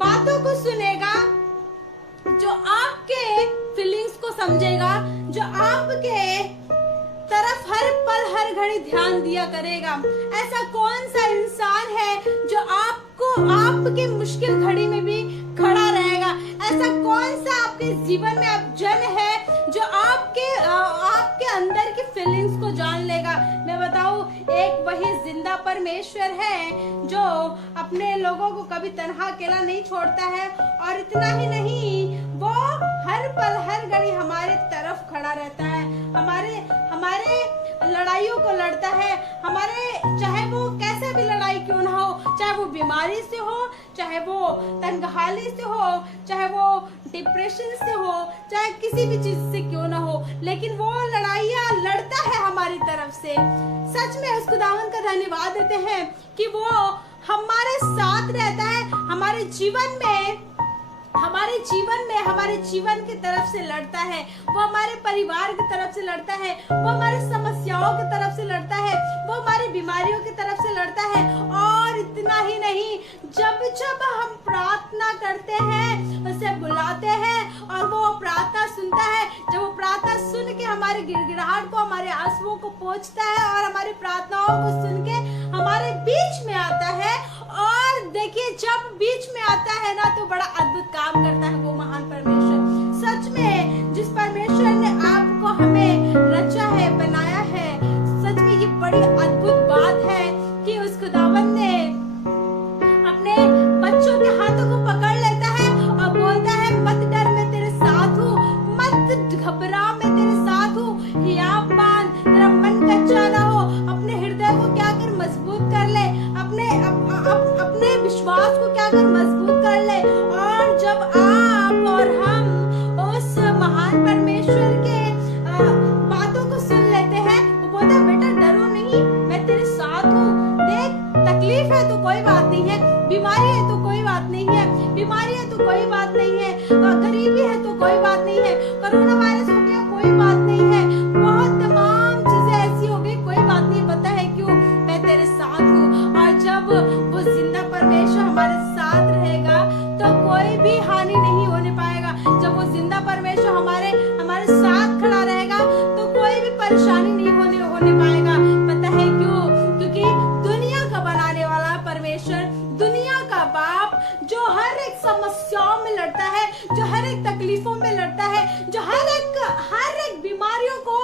बातों को सुनेगा, जो आपके फीलिंग्स को समझेगा, जो आपके तरफ हर पल हर घड़ी ध्यान दिया करेगा। ऐसा कौन सा इंसान है जो आपको आपके मुश्किल घड़ी में भी खड़ा रहेगा? ऐसा कौन सा आपके जीवन में अब जन है जो आपके अंदर की फीलिंग्स को जान लेगा? मैं बताऊं, एक वही जिंदा परमेश्वर है जो अपने लोगों को कभी तन्हा अकेला नहीं छोड़ता है, और इतना ही नहीं, वो हर पल हर घड़ी हमारे तरफ खड़ा रहता है, हमारे लड़ाइयों को लड़ता है, चाहे वो कैसे भी लड़ाई क्यों ना हो, चाहे वो बीमारी से हो, चाहे वो तनहाली से हो, चाहे वो डिप्रेशन से हो, चाहे किसी भी चीज से क्यों ना हो, लेकिन वो लड़ाइयाँ लड़ता है हमारी तरफ से। सच में उस खुदावन का धन्यवाद देते हैं कि वो हमारे साथ रहता है, हमारे जीवन की तरफ से लड़ता है, वो हमारे परिवार की तरफ से लड़ता है, वो हमारी समस्याओं की तरफ से लड़ता है, वो हमारी बीमारियों की तरफ से लड़ता है। और इतना ही नहीं, जब जब हम प्रार्थना करते हैं, उसे बुलाते हैं और वो प्रार्थना सुनता है, जब वो प्रार्थना सुन के हमारे गिड़गिड़ाहट को, हमारे आंसुओं को पोंछता है और हमारी प्रार्थनाओं को सुन के हमारे बीच में आता है। और देखिए, जब बीच में आता है ना, तो बड़ा अद्भुत काम करता है वो महान परमेश्वर। सच में जिस परमेश्वर ने आपको हमें रचा है, बनाया है, सच में ये बड़ी अद्भुत बात है कि उस खुदावन ने अपने बच्चों के हाथों को पकड़ लेता है और बोलता है, मत डर, मैं तेरे साथ हूँ, मत घबरा, मैं तेरे साथ हूँ, हियाव बांध, तेरा मन कच्चा ना हो, अपने हृदय को क्या कर मजबूत कर ले, अपने विश्वास को क्या कर मजबूत कर ले। और जब आप और हम उस महान परमेश्वर के बातों को सुन लेते हैं, वो बोलता है, बेटा डरो नहीं, मैं तेरे साथ हूँ। देख, तकलीफ है तो कोई बात नहीं है, बीमारी है तो कोई बात नहीं है, बीमारी है तो कोई बात नहीं है, गरीबी है तो कोई बात नहीं है, कोरोना वायरस हो गया कोई बात नहीं है, बहुत तमाम चीजें ऐसी हो गई, कोई बात नहीं। पता है क्यों? मैं तेरे साथ हूँ। और जब वो जिंदा परमेश्वर हमारे साथ रहेगा तो कोई भी हानि नहीं होने पाएगा। जब वो जिंदा परमेश्वर हमारे साथ खड़ा रहेगा तो कोई भी परेशानी नहीं होने पाएगा। पता है क्यों? क्योंकि दुनिया का बनाने वाला परमेश्वर, दुनिया का बाप, जो हर एक समस्याओं में लड़ता है, जो हर एक तकलीफों में लड़ता है, जो हर एक बीमारियों को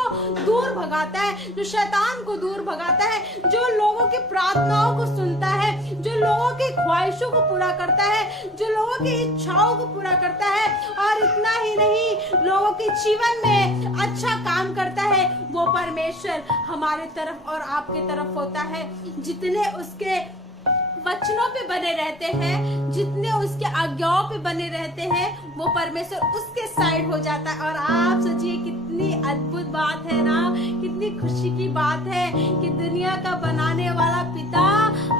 दूर भगाता है, जो शैतान को दूर भगाता है, जो लोगों की प्रार्थनाओं को सुनता है, जो लोगों की ख्वाहिशों को पूरा करता है, जो लोगों की इच्छाओं को पूरा करता है, और इतना ही नहीं, लोगों के जीवन में अच्छा काम करता है, वो परमेश्वर हमारे तरफ और आपके तरफ होता है। जितने उसके वचनों पे बने रहते हैं, जितने उसके आज्ञाओं पे बने रहते हैं, वो परमेश्वर उसके साइड हो जाता है। और आप सोचिए, कितनी अद्भुत बात है ना, कितनी खुशी की बात है कि दुनिया का बनाने वाला पिता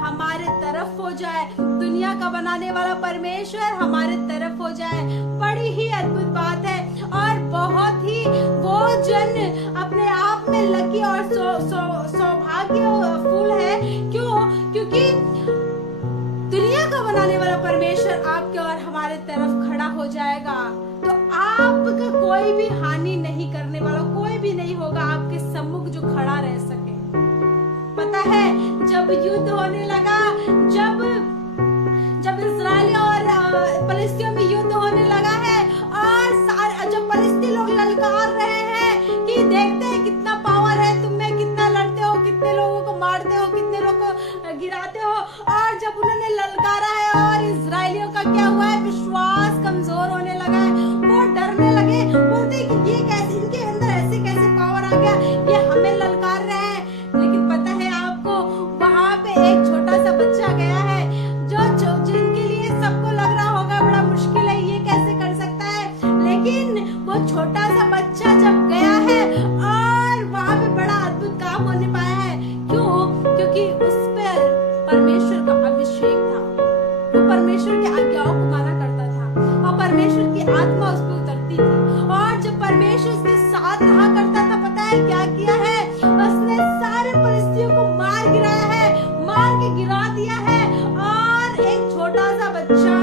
हमारे तरफ हो जाए, दुनिया का बनाने वाला परमेश्वर हमारे तरफ हो जाए। बड़ी ही अद्भुत बात है, और बहुत ही वो जन अपने आप में लकी और सौभाग्यफुल है। क्यों? क्योंकि दुनिया का बनाने वाला परमेश्वर आपके और हमारे तरफ खड़ा हो जाएगा, तो आपका कोई भी हानि नहीं करने वाला कोई भी नहीं होगा आपके सम्मुख जो खड़ा रह सके। पता है, जब युद्ध होने लगा, जब इस्राएल और फलस्तीनियों में युद्ध होने लगा है, और जब फलस्तीनी लोग ललकार रहे हैं कि देखते हैं कितना पावर है तुम में, कितना लड़ते हो, कितने लोगों को मारते हो, कितने लोगों को गिराते हो, और जब उन्होंने ललकारा है और इजरायलियों का क्या हुआ है, विश्वास कमजोर होने लगा है, वो डरने लगे, बोलते कि ये कैसे, इनके अंदर ऐसे कैसे पावर आ गया, ये हमें ललकार रहे हैं। लेकिन पता है आपको, वहां पे एक छोटा सा बच्चा गया है, जिनके लिए सबको लग रहा होगा बड़ा मुश्किल है, ये कैसे कर सकता है, लेकिन वो छोटा सा बच्चा जब गया है और वहां पे बड़ा अद्भुत काम होने पाया है। क्यों? क्योंकि उस पर परमेश्वर का अभिषेक था, वो परमेश्वर की आज्ञाओं को माना करता था, और परमेश्वर की आत्मा उस पर उतरती थी, और जब परमेश्वर उसके साथ रहा करता था, पता है क्या किया है? उसने सारे फलिस्तियों को मार गिराया है, मार के गिरा दिया है, और एक छोटा सा बच्चा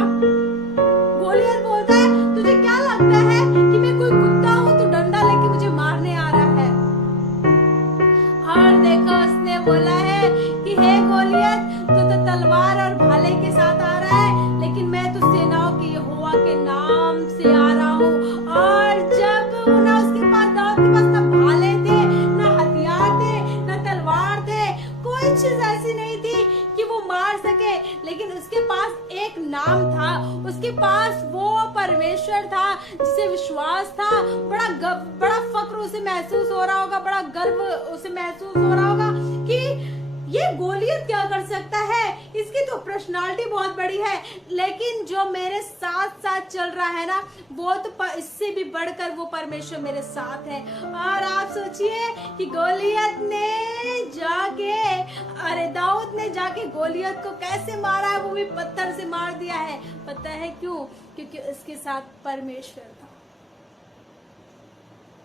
और जब ना उसके पास दाऊद के पास ना भाले थे, ना हथियार थे, ना तलवार थे, कोई चीज ऐसी नहीं थी कि वो मार सके, लेकिन उसके पास एक नाम था, उसके पास वो परमेश्वर था जिसे विश्वास था। बड़ा फक्र उसे महसूस हो रहा होगा, बड़ा गर्व उसे महसूस हो रहा होगा कि ये गोलियत क्या कर सकता है, इसकी तो पर्सनालिटी बहुत बड़ी है, लेकिन जो मेरे साथ साथ चल रहा है ना, वो तो इससे भी बढ़कर वो परमेश्वर मेरे साथ है। और आप सोचिए कि गोलियत ने जाके, अरे दाऊद ने जाके गोलियत को कैसे मारा है, वो भी पत्थर से मार दिया है। पता है क्यों? क्योंकि उसके साथ परमेश्वर था,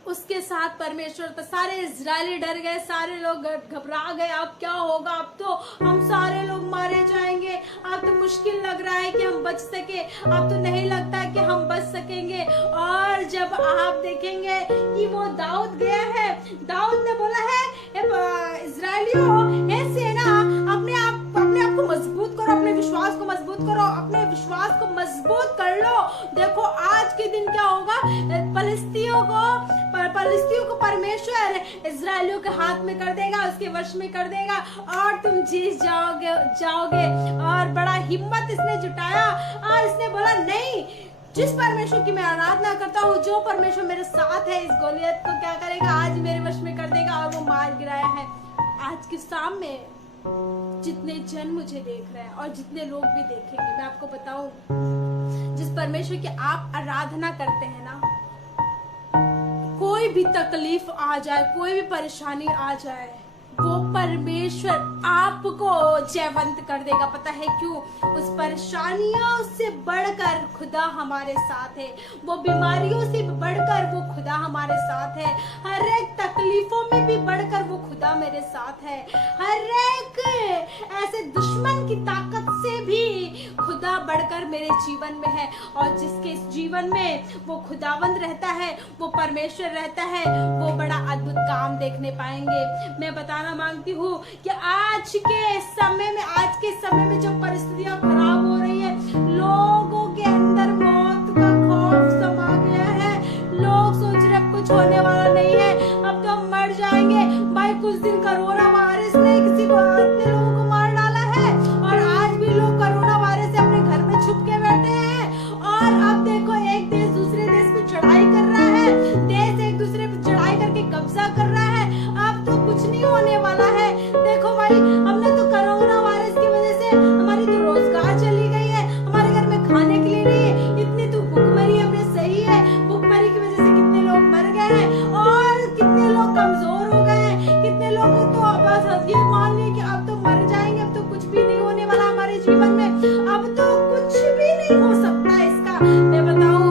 उसके साथ परमेश्वर था। सारे इजरायली डर गए, सारे लोग घबरा गए, अब क्या होगा, अब तो हम सारे लोग मारे जाएंगे, अब तो मुश्किल लग रहा है कि हम बच सके, अब तो नहीं लगता कि हम बच सकेंगे। और जब आप देखेंगे कि वो दाऊद गया है, दाऊद ने बोला है, इजरायलियों, हे सेना, अपने आप को मजबूत करो, अपने विश्वास को मजबूत करो, अपने विश्वास को मजबूत कर लो। देखो आज के दिन क्या होगा, फलिस्तियों को परमेश्वर इजरायलियों के हाथ में कर देगा, उसके वश में कर देगा, और तुम जीत जाओगे। और बड़ा हिम्मत इसने जुटाया और इसने बोला, नहीं, जिस परमेश्वर की मैं आराधना करता हूँ, जो परमेश्वर मेरे साथ है, इस गोलियत को क्या करेगा, आज मेरे वश में कर देगा। और वो मार गिराया है। आज के शाम में जितने जन मुझे देख रहे हैं और जितने लोग भी देखेंगे, मैं आपको बताऊं, जिस परमेश्वर की आप आराधना करते हैं ना, कोई भी तकलीफ आ जाए, कोई भी परेशानी आ जाए, वो परमेश्वर आपको जयवंत कर देगा। पता है क्यों? उस परेशानियों से बढ़कर खुदा हमारे साथ है, वो बीमारियों से बढ़कर वो खुदा हमारे साथ है, हर एक तकलीफों में भी बढ़कर वो खुदा मेरे साथ है, हर एक ऐसे दुश्मन की ताकत से भी खुदा बढ़कर मेरे जीवन में है। और जिसके जीवन में वो खुदावंद रहता है, वो परमेश्वर रहता है, वो बड़ा अद्भुत काम देखने पाएंगे। मैं बताना मांगती हूँ कि आज के समय में जब परिस्थितियां खराब हो रही है, लोगों के अंदर मौत का खौफ समा गया है, लोग सोच रहे अब कुछ होने वाला नहीं है, अब तो हम मर जाएंगे। भाई कुछ दिन कोरोना वायरस ने इतने लोगों को मार डाला है, और आज भी लोग कोरोना वायरस से अपने घर में छुप के बैठे हैं। और अब देखो, एक देश दूसरे देश पे चढ़ाई कर रहा है, देश एक दूसरे पे चढ़ाई करके कब्जा कर रहा है, अब तो कुछ नहीं होने वाला है। देखो भाई, हमने तो कोरोना वायरस की वजह से हमारी तो रोजगार चली गई है, हमारे घर में खाने के लिए नहीं है, इतनी तो भुखमरी हमने सही है, भुखमरी की वजह से कितने लोग मर गए हैं और कितने लोग कमजोर हो गए हैं, कितने लोग तो बस ये मान लिए कि अब तो मर जाएंगे, अब तो कुछ भी नहीं होने वाला हमारे जीवन में, अब तो कुछ भी नहीं हो सकता इसका। मैं बताऊं,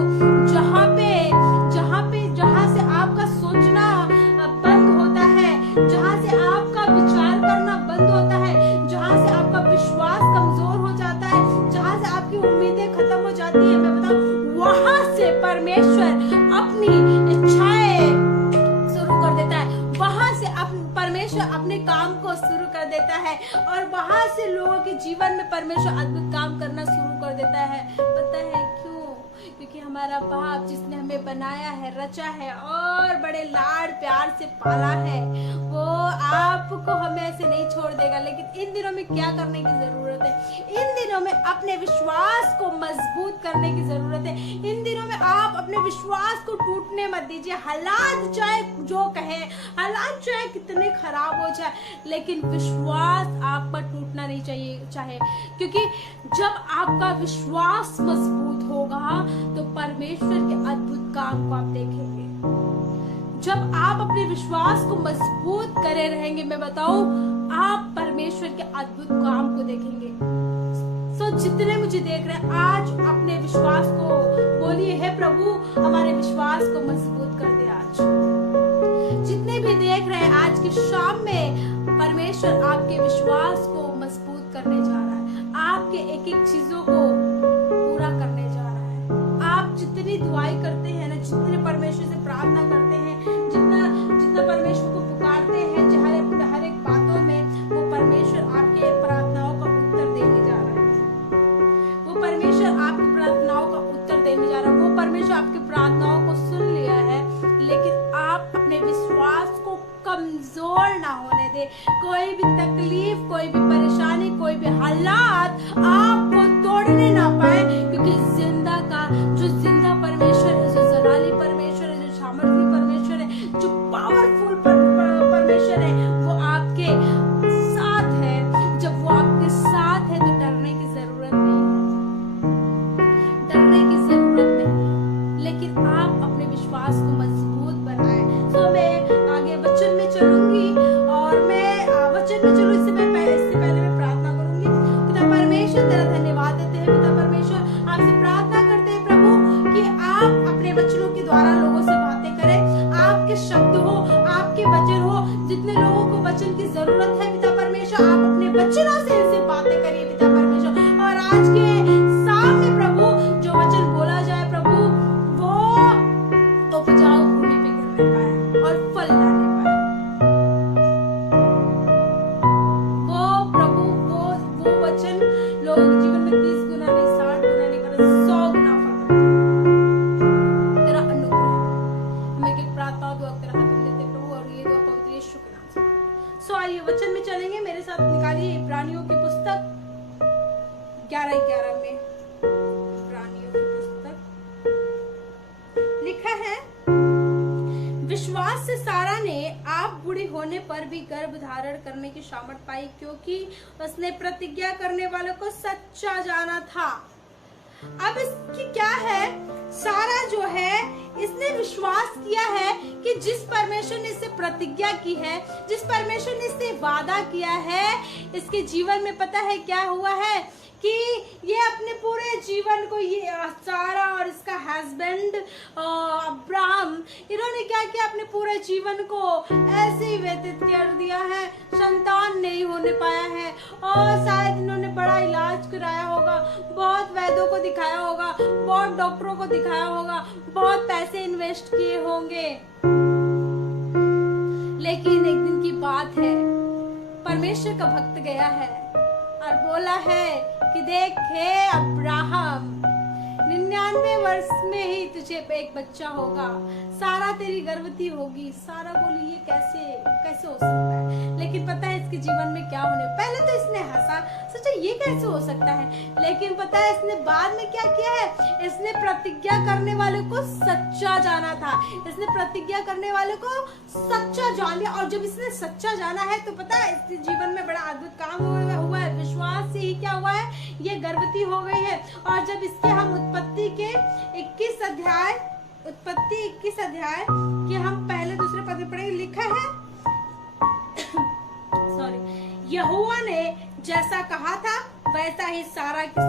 जहाँ से आपका सोचना बंद होता है, जहाँ से आपका विचार करना बंद होता है, जहाँ से आपका विश्वास कमजोर हो जाता है, जहाँ से आपकी उम्मीदें खत्म हो जाती है, मैं बताऊं, वहां से परमेश्वर अपनी इच्छाएं शुरू कर देता है, वहां से परमेश्वर अपने काम को शुरू कर देता है, और वहां से लोगों के जीवन में परमेश्वर अद्भुत काम करना शुरू कर देता है। पता है क्यों? क्योंकि हमारा बाप जिसने हमें बनाया है, रचा है और बड़े लाड प्यार से पाला है, वो आपको हमें ऐसे नहीं छोड़ देगा। लेकिन इन दिनों में क्या करने की जरूरत है? इन दिनों में अपने विश्वास को मजबूत करने की जरूरत है। इन दिनों में आप अपने विश्वास को टूटने मत दीजिए। हालात चाहे जो कहे, हालात चाहे कितने खराब हो जाए, लेकिन विश्वास आपका टूटना नहीं चाहिए, क्योंकि जब आपका विश्वास मजबूत होगा तो परमेश्वर के अद्भुत काम को आप देखेंगे। जब आप अपने विश्वास को मजबूत करे रहेंगे, मैं बताऊं, आप परमेश्वर के अद्भुत काम को देखेंगे। जितने मुझे देख रहे हैं, आज अपने विश्वास को बोलिए, हे प्रभु हमारे विश्वास को मजबूत कर दे। आज जितने भी देख रहे हैं, आज की शाम में परमेश्वर आपके विश्वास को मजबूत करने जा रहा है, आपके एक एक चीजों को पूरा करने जा रहा है। आप जितनी दुआई करते हैं ना, जितने परमेश्वर से प्रार्थना करते हैं, जितना परमेश्वर को पुकारते हैं, हर एक बातों में, वो परमेश्वर आपके प्रार्थनाओं का उत्तर देने जा रहा है। वो परमेश्वर आपकी प्रार्थनाओं का उत्तर देने जा रहा है। वो परमेश्वर आपकी प्रार्थनाओं प्रार्थनाओं को सुन लिया है, लेकिन आप अपने विश्वास को कमजोर ना होने दे। कोई भी तकलीफ, कोई भी परेशानी, कोई भी हालात आपको तोड़ने ना पाए, क्योंकि जिंदा परमेश्वर है, जो जलाली परमेश्वर है, जो सामर्थी परमेश्वर है, जो पावरफुल परमेश्वर है, वो आपके साथ है। जब वो आपके साथ है तो डरने की जरूरत नहीं है, डरने की जरूरत नहीं है, लेकिन आप अपने विश्वास को मजबूत बनाएं। तो मैं आगे वचन में चलूंगी, और मैं वचन में चलूँ इससे पहले मैं प्रार्थना करूंगी। पिता परमेश्वर, तेरा धन्यवाद देते हैं पिता परमेश्वर, आपसे प्रार्थना करते हैं प्रभु कि आप अपने वचनों के द्वारा लोगों से बातें करें। आपके शब्द हो, आपके वचन हो, जितने लोगों को वचन की जरूरत है पिता परमेश्वर, आप अपने वचनों से इनसे बातें करिए पिता परमेश्वर। और आज के सामने प्रभु जो वचन बोला जाए प्रभु, वो उपजाऊ भूमि पे गिरने पाए और फल लाने पाए। वो प्रभु वो वचन लोगों के जीवन में 30 गुना नहीं, 60 गुना नहीं, 100 गुना फल देता। तेरा अनुग्रह हमें एक प्रार्थना दुआ तेरा खत्म देते प्रभु, और ये दुआ पवित्र यीशु के नाम से। सो आइए वचन में चलेंगे, मेरे साथ निकालिए इब्रानियों की पुस्तक 11:11 में। इब्रानियों की पुस्तक लिखा है, विश्वास से सारा ने आप बूढ़ी होने पर भी गर्भ धारण करने की सामर्थ पाई, क्योंकि उसने प्रतिज्ञा करने वाले को सच्चा जाना था। अब इसकी क्या है, सारा जो है इसने विश्वास किया है कि जिस परमेश्वर ने इससे प्रतिज्ञा की है, जिस परमेश्वर ने इससे वादा किया है, इसके जीवन में पता है क्या हुआ है कि ये अपने पूरे जीवन को, ये सारा और इसका हस्बैंड अब्राहम, इन्होंने क्या किया, अपने पूरे जीवन को ऐसे ही व्यतीत कर दिया है, संतान नहीं होने पाया है। और शायद इन्होंने बड़ा इलाज कराया होगा, बहुत वैद्यों को दिखाया होगा, बहुत डॉक्टरों को दिखाया होगा, बहुत पैसे इन्वेस्ट किए होंगे, लेकिन एक दिन की बात है, परमेश्वर का भक्त गया है और बोला है कि देख हे अब्राहम, 99 वर्ष में ही तुझे एक बच्चा होगा, सारा तेरी गर्भवती होगी। सारा बोली ये कैसे हो सकता है, लेकिन पता है इसके जीवन में क्या होने, पहले तो इसने हंसा, सोचा ये कैसे हो सकता है, लेकिन पता है इसने बाद में क्या किया है, इसने प्रतिज्ञा करने वाले को सच्चा जाना था, इसने प्रतिज्ञा करने वाले को सच्चा जान लिया। और जब इसने सच्चा जाना है तो पता है इसके जीवन में बड़ा अद्भुत काम हुआ है। विश्वास से ही क्या हुआ है, ये गर्भवती हो गई है। और जब इसके हम उत्पत्ति 21 अध्याय कि हम पहले दूसरे पद में पढ़ेंगे, लिखा है सॉरी, यहोवा ने जैसा कहा था वैसा ही सारा की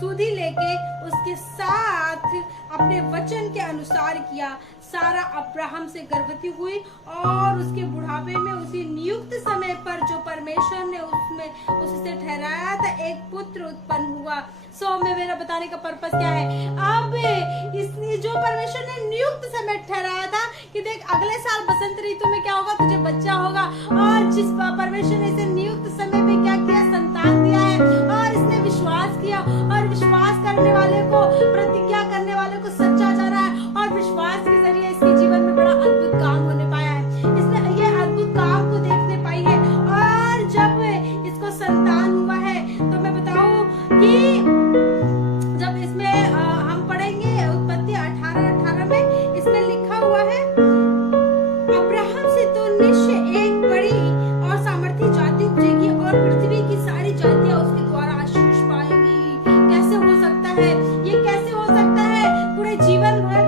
सूधी लेके उसके साथ अपने वचन के अनुसार किया। सारा अब्राहम से गर्भवती हुई और उसके बुढ़ापे में उसी नियुक्त समय पर जो परमेश्वर ने उससे ठहराया था, एक पुत्र उत्पन्न हुआ। सो में मेरा बताने का पर्पस क्या है, अब इसने जो परमेश्वर ने नियुक्त समय ठहराया था कि देख अगले साल बसंत ऋतु में क्या होगा, तुझे बच्चा होगा, और जिस परमेश्वर ने इसे नियुक्त समय पे क्या किया, संतान दिया है, और इसने विश्वास किया, और विश्वास करने वाले को, प्रतिज्ञा करने वाले को सच्चा जाना है, और विश्वास के जरिए इसके जीवन में बड़ा अद्भुत काम होने पाया है। इसने ये अद्भुत काम को देखने पाई है। और जब इसको संतान हुआ है तो मैं बताऊं कि जब इसमें हम पढ़ेंगे उत्पत्ति 18 में, इसमें लिखा हुआ है, अब्राहम से तो निश्चय एक बड़ी और सामर्थी जाति उपजेगी और पृथ्वी की सारी जातियां उसके द्वारा आशीष पाएंगी। कैसे हो सकता है ये, कैसे हो सकता है, पूरे जीवन भर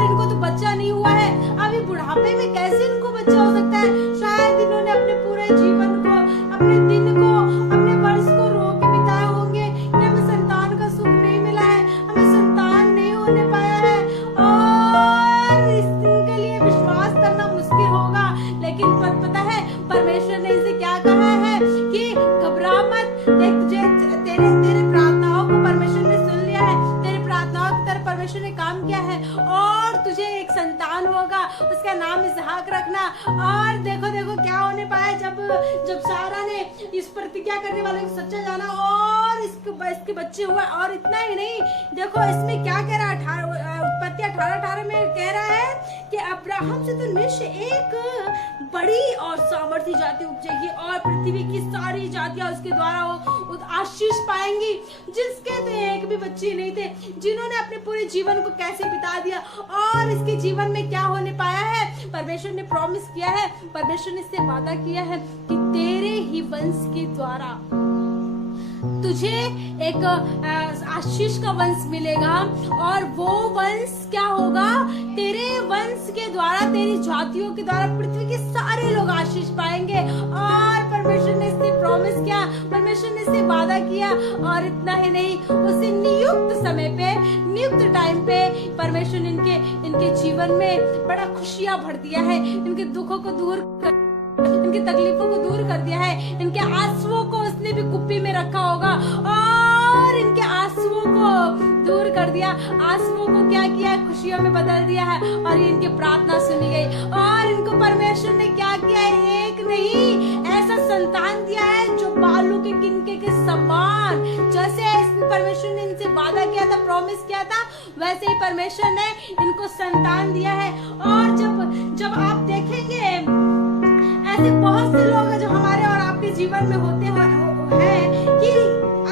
इनको तो बच्चा नहीं हुआ है, अभी बुढ़ापे में कैसे इनको बच्चा हो सकता है। शायद इन्होंने अपने पूरे जीवन को, अपने दिन को, अपने वर्ष को रो के बिताए होंगे कि हमें संतान का सुख नहीं मिला है, हमें संतान नहीं होने पाया है, और इसके लिए विश्वास करना मुश्किल होगा। लेकिन पता है परमेश्वर ने इसे क्या कहा है कि घबरा मत, देख तुझे तेरे प्रार्थनाओं को परमेश्वर ने सुन लिया है, तेरे प्रार्थनाओं की तरफ परमेश्वर ने काम किया है, और तुझे एक संतान होगा, उसका नाम इसहाक रखना। और देखो देखो क्या होने पाया जब सारा ने इस प्रतिज्ञा करने वाले को सच्चा जाना और इसके बच्चे हुए। और इतना ही नहीं, देखो इसमें क्या कह रहा है, उत्पत्ति 18:18 में कह रहा है कि अब्राहम से तो निश्चय एक बड़ी और सामर्थी जाति उपजेगी और पृथ्वी की सारी जातियां उसके द्वारा आशीष पाएंगी। जिसके तो एक भी बच्चे नहीं थे, जिन्होंने अपने पूरे जीवन को कैसे बिता दिया। और इसके जीवन में क्या होने पाया है, परमेश्वर ने प्रॉमिस किया है, परमेश्वर ने इससे वादा किया है कि तेरे ही वंश के द्वारा तुझे एक आशीष का वंश मिलेगा। और वो वंश क्या होगा, तेरे वंश के द्वारा, तेरी जातियों के द्वारा पृथ्वी के सारे लोग आशीष पाएंगे। और परमेश्वर ने इससे प्रॉमिस किया, परमेश्वर ने इससे वादा किया। और इतना ही नहीं, उसे नियुक्त समय पे, नियुक्त टाइम पे परमेश्वर ने इनके जीवन में बड़ा खुशियां भर दिया है। इनके दुखों को दूर कर, इनकी तकलीफों को दूर कर दिया है। इनके आंसुओं को उसने भी कुप्पी में रखा होगा और इनके आंसुओं को दूर कर दिया। आंसुओं को क्या किया, खुशियों में बदल दिया है। और ये इनकी प्रार्थना सुनी गई। और इनको परमेश्वर ने क्या किया है, एक नहीं ऐसा संतान दिया है जो बालू के किनके के समान। जैसे परमेश्वर ने इनसे वादा किया था, प्रॉमिस किया था, वैसे ही परमेश्वर ने इनको संतान दिया है। और जब आप देखेंगे ऐसे बहुत से लोग हैं जो हमारे और आपके जीवन में होते हैं कि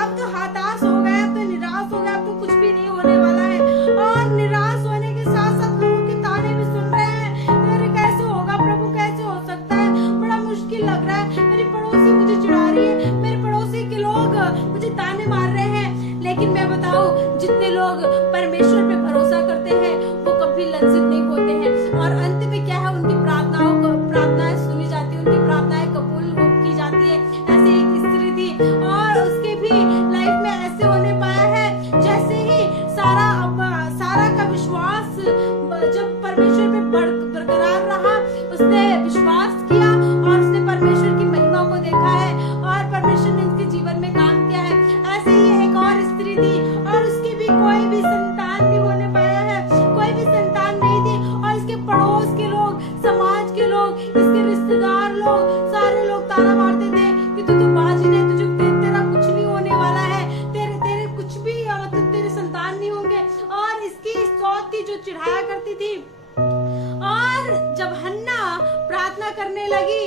अब तो हताश हो गए, अब तो निराश हो गए, अब तो कुछ भी नहीं होने वाला है। और निराश होने के साथ साथ लोगों के ताने भी सुन रहे हैं, अरे कैसे होगा प्रभु, कैसे हो सकता है, बड़ा मुश्किल लग रहा है, मेरी पड़ोसी मुझे चिढ़ा रही है, मेरे पड़ोसी के लोग मुझे ताने मार रहे हैं। लेकिन मैं बताऊं, जितने लोग परमेश्वर पे भरोसा करते हैं वो कभी लज्जित नहीं होते हैं। और अंत में क्या है, उनकी प्रार्थनाएं सुनी जाती है, उनकी प्रार्थनाएं कबूल की जाती है। ऐसे एक स्त्री थी और उसके भी लाइफ में ऐसे होने पाया है, जैसे ही सारा का विश्वास जब परमेश्वर पे बरकरार रहा, उसने विश्वास किया और उसने परमेश्वर की महिमा को देखा है और परमेश्वर ने उसके जीवन में काम किया है। ऐसे ही एक और स्त्री थी और उसकी भी कोई भी संतान नहीं होने पाया है, कोई भी संतान नहीं थी। और इसके पड़ोस के लोग, समाज के लोग, इसके रिश्तेदार लोग, सारे लोग ताना मारते थे कि तू तो बाजी नहीं, तेरा कुछ नहीं होने वाला है, तेरे कुछ भी मतलब तेरे संतान नहीं होंगे। और इसकी सौती जो चिढ़ाया करती थी। और जब हन्ना प्रार्थना करने लगी,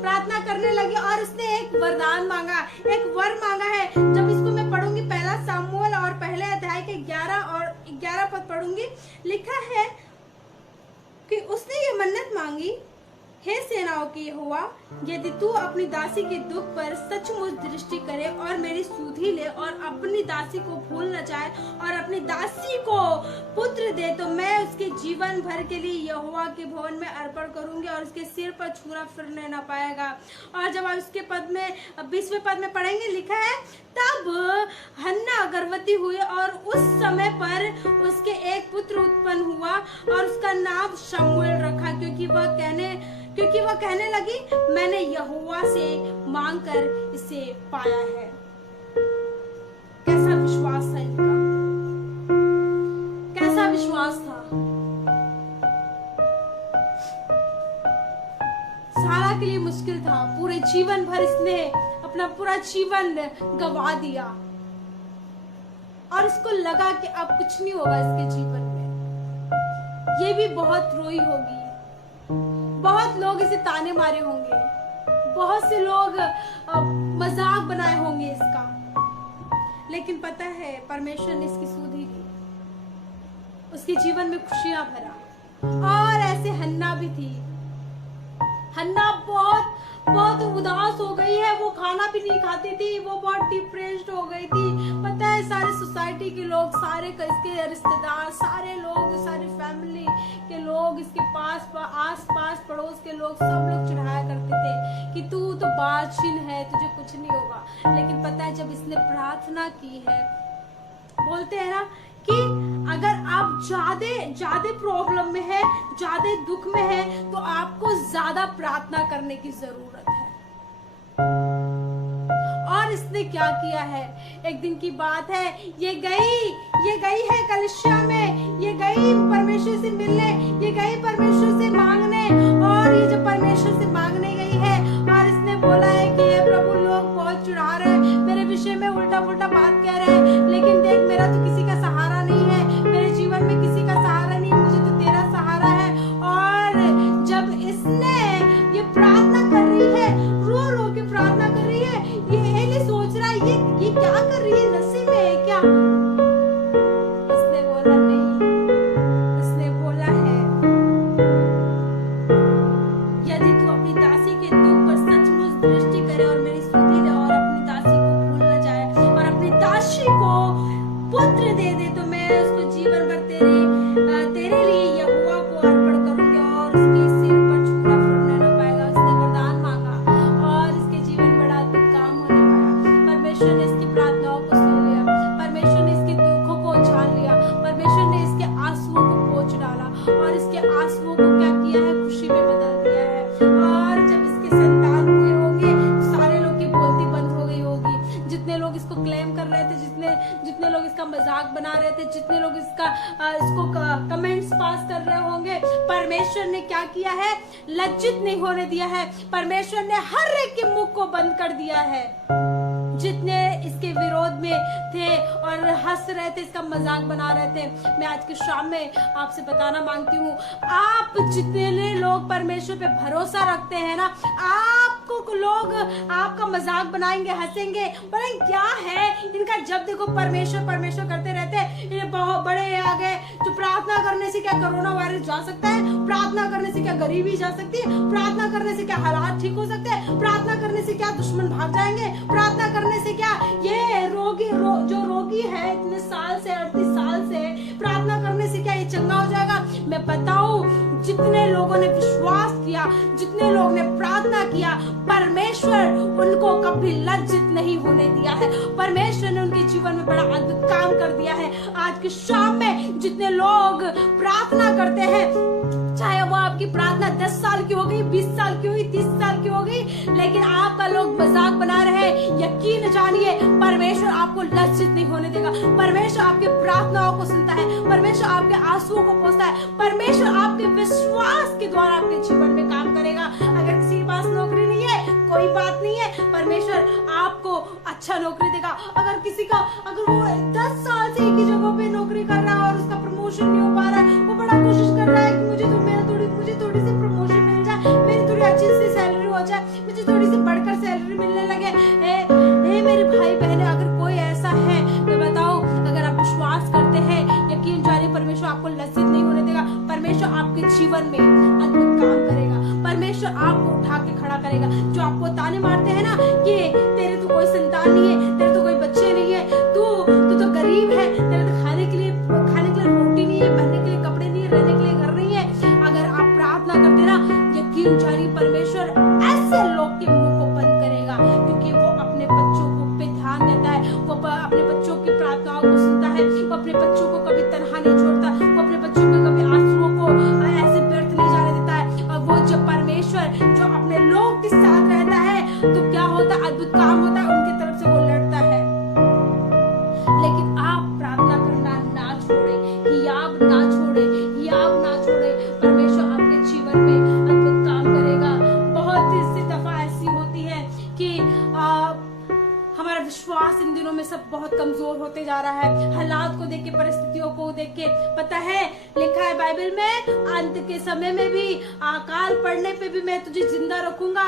प्रार्थना करने लगी और उसने एक वरदान मांगा, एक वर मांगा है। जब इसको मैं पढ़ूंगी, पहला सामुएल और पहले अध्याय के 11 पद पढ़ूंगी, लिखा है कि उसने ये मन्नत मांगी, हे सेनाओं की यहोवा, यदि तू अपनी दासी के दुख पर सचमुच दृष्टि करे और मेरी सुधि ले और अपनी दासी को भूल न जाए और अपनी दासी को पुत्र दे, तो मैं उसके जीवन भर के लिए यहोवा के भवन में अर्पण करूंगी और उसके सिर पर छुरा फिरने न पाएगा। और जब आप उसके 20वें पद में पढ़ेंगे, लिखा है, तब हन्ना गर्भवती हुई और उस समय पर उसके एक पुत्र उत्पन्न हुआ और उसका नाम शमूएल रखा, क्योंकि वह कहने लगी, मैंने यहोवा से मांगकर इसे पाया है। कैसा विश्वास था इनका, कैसा विश्वास था। सारा के लिए मुश्किल था, पूरे जीवन भर इसने अपना पूरा जीवन गवा दिया और इसको लगा कि अब कुछ नहीं होगा इसके जीवन में। ये भी बहुत रोई होगी, बहुत लोग इसे ताने मारे होंगे, बहुत से लोग मजाक बनाए होंगे इसका। लेकिन पता है, परमेश्वर ने इसकी सुधि की, उसके जीवन में खुशियां भरा। और ऐसे हन्ना भी थी। हन्ना बहुत उदास हो गई है, वो खाना भी नहीं खाती थी, वो बहुत डिप्रेस्ड हो गई थी। पता है, सारे सोसाइटी के लोग, सारे इसके रिश्तेदार, सारे लोग, सारी फैमिली के लोग, इसके आस पास पड़ोस के लोग, सब लोग चिढ़ाया करते थे कि तू तो बादशीन है, तुझे कुछ नहीं होगा। लेकिन पता है, जब इसने प्रार्थना की है, बोलते हैं ना कि अगर आप ज्यादा प्रॉब्लम में है, ज्यादा दुख में है, तो आपको ज्यादा प्रार्थना करने की जरूरत है। और और इसने क्या किया है। एक दिन की बात है, ये गई है कलीसिया में, ये गई परमेश्वर से मिलने, ये गई परमेश्वर से मांगने। और ये जब परमेश्वर से मांगने गई है और इसने बोला है कि हे प्रभु, लोग बहुत चिढ़ा रहे हैं, मेरे विषय में उल्टा पुल्टा बात कह रहे हैं, लेकिन देख मेरा तो किसी का सहारा नहीं है, मेरे जीवन में किसी का सहारा नहीं, मुझे तो तेरा सहारा है। और जब इसने ये प्रार्थना कर रही है, रो रो के प्रार्थना कर रही है, ये एली सोच रहा है ये क्या कर रही है, नशे में है क्या। इसने बोला नहीं, इसने बोला है यदि तू अपनी दासी के दुख पर सचमुच दृष्टि करे और मेरी स्तुति ले और अपनी दासी को भूल न जाए और अपनी दासी को पुत्र दे दे, तो मैं उसको जीवन भर तेरे लिए यहोवा को अर्पण करूंगी और उसके सिर पर छुरा फूटने न पाएगा। उसने वरदान मांगा और इसके जीवन में बड़ा अद्भुत काम होने पाया। परमेश्वर ने इसकी प्रार्थनाओं को सुन लिया, परमेश्वर ने इसके दुखों को जान लिया, परमेश्वर ने इसके आंसुओं को पोंछ डाला और इसके आंसुओं को क्या किया है, खुशी में बदल दिया है। और जब इसके संतान हुए होंगे, सारे लोग की बोलती बंद हो गई होगी। जितने लोग इसको क्लेम कर रहे थे, जितने लोग इसका मजाक बना रहे थे, जितने लोग इसको कमेंट्स पास कर रहे होंगे, परमेश्वर ने क्या किया है, लज्जित नहीं होने दिया है। परमेश्वर ने हर एक के मुख को बंद कर दिया है। जितने इसके विरोध में थे और हंस रहे थे, इसका मजाक बना रहे थे, मैं आज की शाम में आपसे बताना मांगती हूँ, आप जितने लोग परमेश्वर पे भरोसा रखते हैं ना, आपको लोग आपका मजाक बनाएंगे, हंसेंगे, बोलेंगे क्या है इनका, जब देखो परमेश्वर परमेश्वर करते रहते हैं। ये बहुत बड़े आ गए, जो प्रार्थना करने से क्या कोरोना वायरस जा सकता है, प्रार्थना करने से क्या गरीबी जा सकती है, प्रार्थना करने से क्या हालात ठीक हो सकते हैं, प्रार्थना करने से क्या दुश्मन भाग जाएंगे, प्रार्थना करने से क्या ये जो रोगी है इतने साल से 38 साल से, प्रार्थना करने से क्या ये चंगा हो जाएगा। मैं बताऊं, जितने लोगों ने विश्वास किया, जितने लोगों ने प्रार्थना किया, परमेश्वर उनको कभी लज्जित नहीं होने दिया है। परमेश्वर ने उनके जीवन में बड़ा अद्भुत काम कर दिया है। आज की शाम में जितने लोग प्रार्थना करते हैं, चाहे वो आपकी प्रार्थना 10 साल की हो गई, 20 साल की हो गई, 30 साल की हो गई, लेकिन आपका लोग मजाक बना रहे हैं, यकीन जानिए परमेश्वर आपको लज्जित नहीं होने देगा। परमेश्वर आपके प्रार्थनाओं को सुनता है, परमेश्वर आपके आंसुओं को पोंछता है, परमेश्वर आपके विश्वास के द्वारा आपके जीवन में काम करेगा। अगर किसी के पास नौकरी नहीं है, कोई बात नहीं है, परमेश्वर आपको अच्छा नौकरी देगा। अगर वो 10 साल से एक ही जगह पे नौकरी कर रहा है और उसका प्रमोशन नहीं हो पा रहा है, वो बड़ा कोशिश कर रहा है कि मुझे थोड़ी सी प्रमोशन मिल जाए, मेरी थोड़ी अच्छी सी सैलरी हो जाए, मुझे थोड़ी सी बढ़कर सैलरी मिलने लगे। मेरे भाई बहन, अगर कोई ऐसा है, मैं बताऊं, अगर आप विश्वास करते हैं, यकीन जानिए परमेश्वर आपको लज्जित नहीं होने देगा। परमेश्वर आपके जीवन में अद्भुत काम करेगा, परमेश्वर आपको उठा के खड़ा करेगा। जो आपको ताने मारते हैं ना कि तेरे तो कोई संतान नहीं है, तेरे तो कोई बच्चे नहीं है, तू तो गरीब है, तेरे तो खाने के लिए रोटी नहीं है, पहनने के लिए कपड़े नहीं है, रहने के लिए घर नहीं है, अगर आप प्रार्थना करते ना, यकीन जानिए परमेश्वर ऐसे लोग के मुंह को बंद करेगा, क्योंकि वो अपने बच्चों को पे ध्यान देता है, वो अपने बच्चों की प्रार्थनाओं को सुनता है, वो अपने बच्चों को कभी तनहा नहीं छोड़ता, वो अपने बच्चों के कभी आंसुओं को ऐसे व्यर्थ नहीं जाने देता है। और वो जब परमेश्वर जो अपने लोग के साथ रहता है, तो क्या होता है, अद्भुत काम होता है, उनकी तरफ से वो लड़ता है। लेकिन आप प्रार्थना करना ना छोड़े, हियाब ना छोड़े, परमेश्वर आपके जीवन में अद्भुत काम करेगा। बहुत सी दफा ऐसी होती है कि हमारा विश्वास इन दिनों में सब बहुत कमजोर होते जा रहा है, हालात को देख के, परिस्थितियों को देख के। पता है, लिखा है बाइबल में, अंत के समय में भी, अकाल पड़ने पे भी मैं तुझे जिंदा रखूंगा।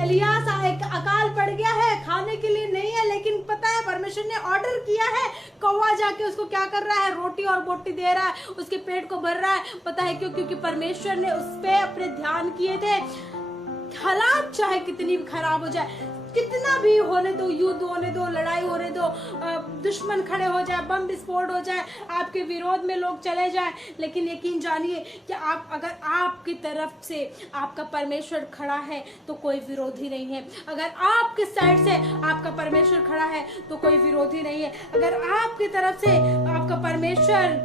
एलियास अकाल पड़ गया है, खाने के लिए नहीं है, लेकिन पता है परमेश्वर ने ऑर्डर किया है, कौवा जाके उसको क्या कर रहा है, रोटी और बोटी दे रहा है, उसके पेट को भर रहा है। पता है क्यों? क्योंकि परमेश्वर ने उस पे अपने ध्यान किए थे। हालात चाहे कितनी भी खराब हो जाए, कितना भी होने दो, युद्ध होने दो, लड़ाई होने दो, दुश्मन खड़े हो जाए, बम विस्फोट हो जाए, आपके विरोध में लोग चले जाएं, लेकिन यकीन जानिए कि अगर आपकी तरफ से आपका परमेश्वर खड़ा है तो कोई विरोधी नहीं है। अगर आपके साइड से आपका परमेश्वर खड़ा है तो कोई विरोधी नहीं है। अगर आपकी तरफ से आपका परमेश्वर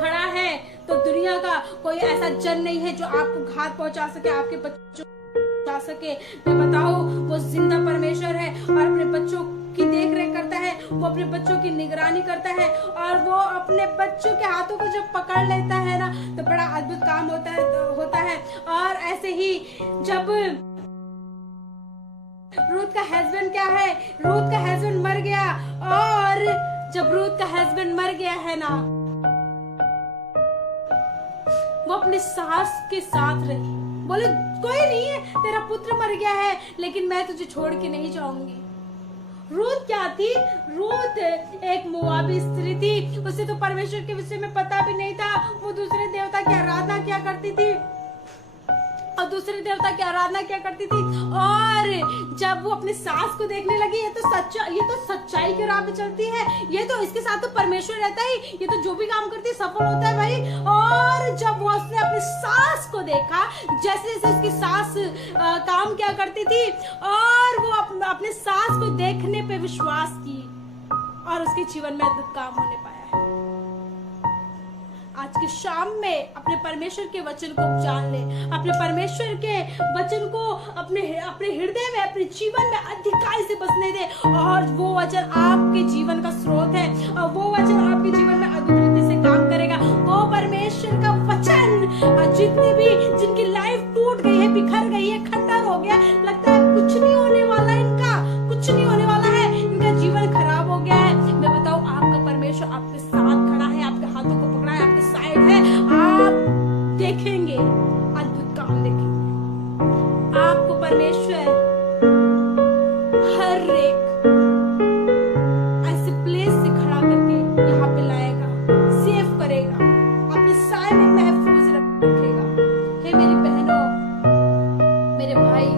खड़ा है तो दुनिया का कोई ऐसा जन नहीं है जो आपको घात पहुंचा सके, आपके बच्चों जा सके। मैं बताऊं, वो जिंदा परमेश्वर है और अपने बच्चों की देख रेख करता है, वो अपने बच्चों की निगरानी करता है और वो अपने बच्चों के हाथों को जब पकड़ लेता है ना तो बड़ा अद्भुत काम होता है। और ऐसे ही जब रूथ का हस्बैंड क्या है, रूथ का हस्बैंड मर गया, और जब रूथ का हस्बैंड मर गया है ना, वो अपनी सास के साथ रही, बोले कोई नहीं है, तेरा पुत्र मर गया है लेकिन मैं तुझे छोड़ के नहीं जाऊंगी। रूथ क्या थी? रूथ एक मोआबी स्त्री थी, उसे तो परमेश्वर के विषय में पता भी नहीं था। वो दूसरे देवता की आराधना क्या करती थी और दूसरे देवता की आराधना क्या करती थी। और जब वो अपनी सास को देखने लगी, ये तो सच्चाई की राह पे चलती है, ये तो इसके साथ तो परमेश्वर रहता ही, ये तो जो भी काम करती है सफल होता है भाई। और जब वो उसने अपनी सास को देखा, जैसे जैसे उसकी सास काम क्या करती थी, और वो अपने सास को देखने पे विश्वास की और उसके जीवन में अद्भुत काम होने पाया है। आज की शाम में अपने परमेश्वर के वचन को जान ले, अपने परमेश्वर के वचन को अपने हृदय में, अपने जीवन में अधिकारी से बसने दे, और वो वचन आपके जीवन का स्रोत है और वो वचन आपके जीवन में अद्भुत रीति से काम करेगा। वो परमेश्वर का वचन जितनी भी जिनकी लाइफ टूट गई है, बिखर गई है, खंडर हो गया, लगता है कुछ नहीं होने वाला, इनका कुछ नहीं होने वाला है, इनका जीवन खराब हो गया है, मैं बताऊं आपका परमेश्वर आपके साथ खड़ा है, आपके हाथों को पकड़ा है, आपके साइड है। आप देखेंगे अद्भुत काम देखेंगे। आपको परमेश्वर हर एक ऐसे प्लेस से खड़ा करके यहाँ पे लाएगा, सेव करेगा, अपने साए में महफूज रखेगा। हे मेरी बहनों, मेरे भाई,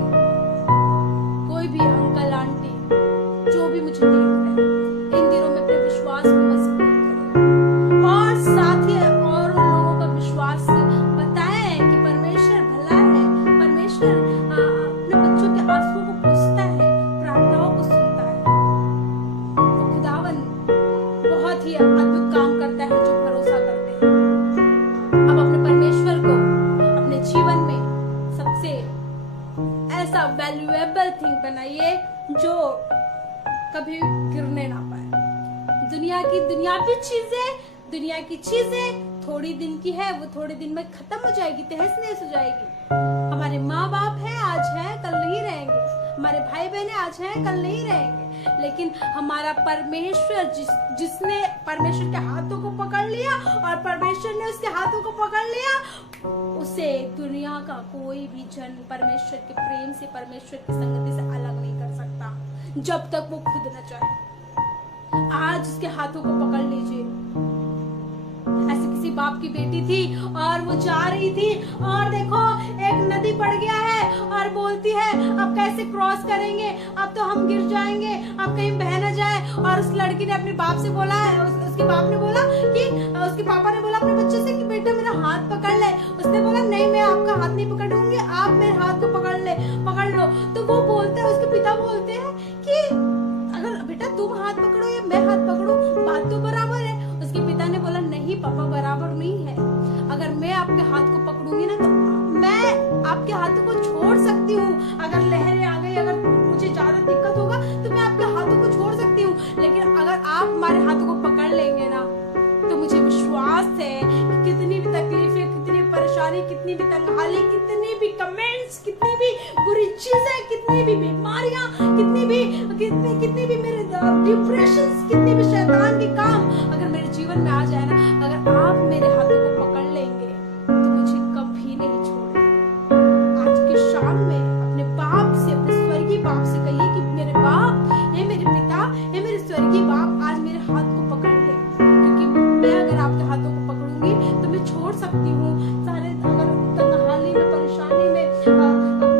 कोई भी अंकल आंटी जो भी मुझे देख रहे हैं, इन दिनों में अपने विश्वास को मजबूत करें और साथ ही और उन लोगों का विश्वास बताएं कि परमेश्वर भला है, परमेश्वर अपने बच्चों के आंसुओं को पूछता है, प्रार्थनाओं को सुनता है। तो खुदावन बहुत ही अद्भुत काम करता है जो भरोसा करते हैं। अब अपने परमेश्वर को अपने जीवन में सबसे ऐसा वैल्यूएबल थिंग बनाइए जो कभी गिरने ना पाए। दुनिया की चीजें थोड़ी दिन की है, वो थोड़े दिन में खत्म हो जाएगी, तहस नहस हो जाएगी। हमारे माँ बाप हैं, आज हैं कल नहीं रहेंगे, हमारे भाई बहन आज हैं कल नहीं रहेंगे, लेकिन हमारा परमेश्वर जिसने परमेश्वर के हाथों को पकड़ लिया और परमेश्वर ने उसके हाथों को पकड़ लिया, उसे दुनिया का कोई भी जन परमेश्वर के प्रेम से, परमेश्वर की संगति से अलग नहीं कर सकता, जब तक वो खुद न चाहे। आज उसके हाथों को पकड़ लीजिए। ऐसे किसी बाप की बेटी थी और वो जा रही थी और देखो एक नदी पड़ गया है और बोलती है अब कैसे क्रॉस करेंगे, अब तो हम गिर जाएंगे, अब कहीं बह न जाए। और उस लड़की ने अपने बाप से बोला है, उसके बाप ने बोला कि उसके पापा ने बोला अपने बच्चे से कि बेटा मेरा हाथ पकड़ ले। उसने बोला नहीं, मैं आपका हाथ नहीं पकड़ूंगी, आप मेरे हाथ को पकड़ लो। तो वो बोलते हैं, उसके पिता बोलते हैं कि अगर बेटा तुम हाथ पकड़ो या मैं हाथ पकड़ूं, बात तो बराबर है। उसके पिता ने बोला नहीं पापा, बराबर नहीं है। अगर मैं आपके हाथ को पकड़ूंगी ना तो मैं आपके हाथों को छोड़ सकती हूँ। अगर लहरें आ गई, अगर मुझे ज्यादा दिक्कत होगा तो मैं आपके हाथों को छोड़ सकती हूँ, लेकिन अगर आप हमारे हाथों को पकड़ लेंगे ना तो मुझे विश्वास है कि कितनी भी तकलीफें, कितनी परेशानी, कितनी भी तंगहाली, कितनी भी कमेंट्स, कितनी भी बुरी चीजें, कितनी भी बीमारियां, कितनी भी मेरे डिप्रेशन, कितनी भी शैतान के काम अगर मेरे जीवन में आ जाए ना, अगर आप मेरे हाथों को पकड़ लेंगे तो मुझे कभी नहीं छोड़ेंगे। आज की शाम में अपने बाप से, अपने स्वर्गीय बाप से कहिए कि मेरे बाप, हे मेरे पिता, हे मेरे स्वर्गीय बाप, आज मेरे हाथ को पकड़ ले, क्योंकि मैं अगर आपके हाथों को पकड़ूंगी तो मैं छोड़ सकती हूँ सारे, अगर तन्हाई में, परेशानी में,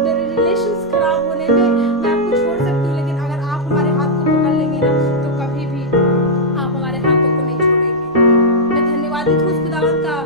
मेरे रिलेशंस खराब होने में मैं आपको छोड़ सकती हूँ, लेकिन अगर आप हमारे हाथ को पकड़ लेंगे ना तो कभी भी आप हमारे हाथों को नहीं छोड़ेंगे। मैं धन्यवादित हूँ खुदावंद का